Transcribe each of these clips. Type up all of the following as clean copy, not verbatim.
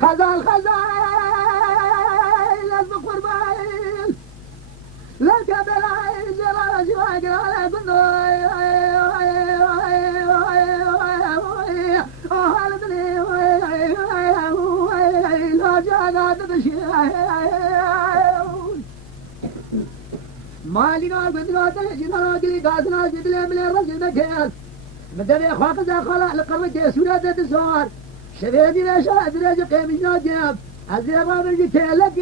خزال لازم قربان لك بلاي جلال جواك على مالنا قدنا تجنا قلي قاسنا جدنا من الرجل مكان مدري أخواك ذا خلا لقرك يسونا تدسوار شبيدي لا شاهد رجل قيمنا جاب الزيبا برجي تلك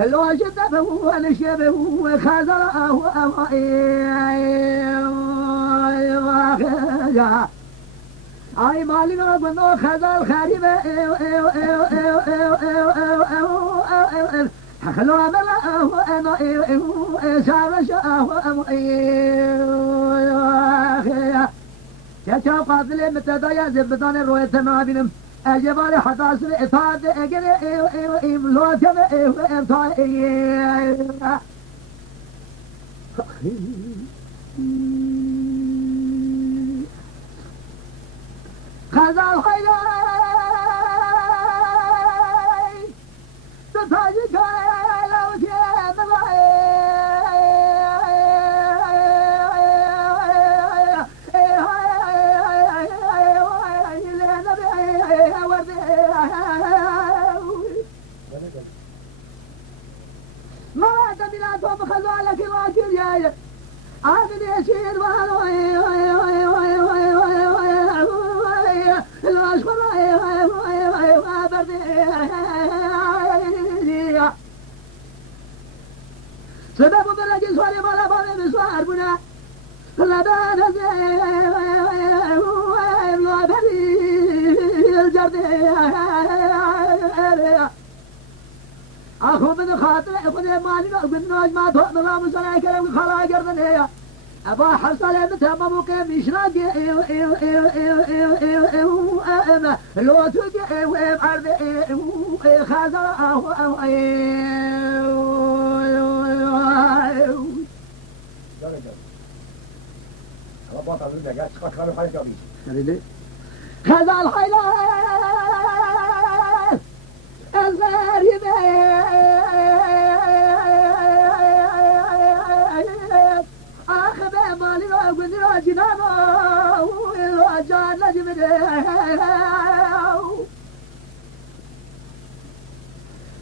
لو شدفه ونشبه وخزره اي مالنا قلنا خزال خريبه حخلوا عمله انا شارشه يا شاف قاتل متدايا زبدان الرؤية ما بينم أجبار حتى سر إثاد أجر لو كم إثاد خزال خيلاي تتاجي كاي لو كان ما تبينا توب خزالك راكب يا عادل يشير سبب برجل سوالي مالا بالي بسوار بنا لا بان لا بلي الجرد أخو من خاطر أخذ مالي قلنا ما تؤمن مسلا كلام خلا جردن هي أبا حصل متى ممكن يشرق لو تجي وعرض خزر خزر الحيلة جنابه والوجان لجمده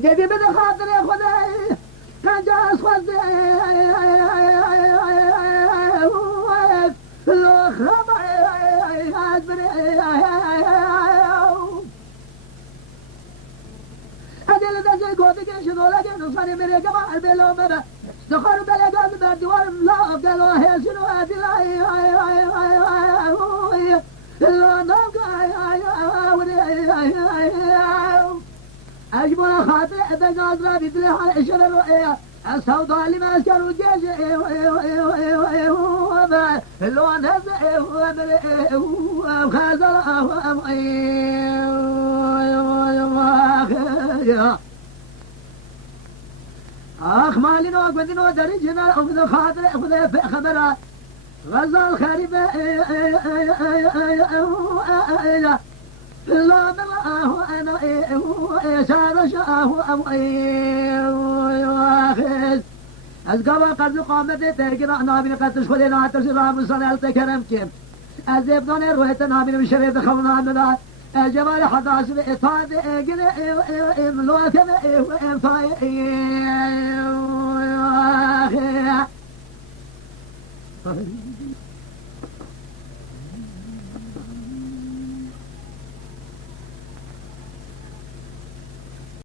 جدي من خاطر يا خداي كان جاس خدي لو خبر ادبري ادل دزي قوتك شنو لجن صار مري جمال بلو بدا دخل بلد بدوار لا قالوا هي شنو هذه أجمل خاطر بجازرة بدل على إشارة الرؤية السوداء اللي ما أسكروا الجيش اللو نزع وخازر أخ مالنا قدنا درجنا أخذ خاطر أخذ خبره غزة الخريبة لا مراه أنا شار شاه أخذ أزقوا قد قامت ترجع نابين قد تشخلنا تشرا مصنع تكرم كم أزبنا الروح نابين مشريت خلنا منا جمال حداث إطاد إجل ملوكم إنفاي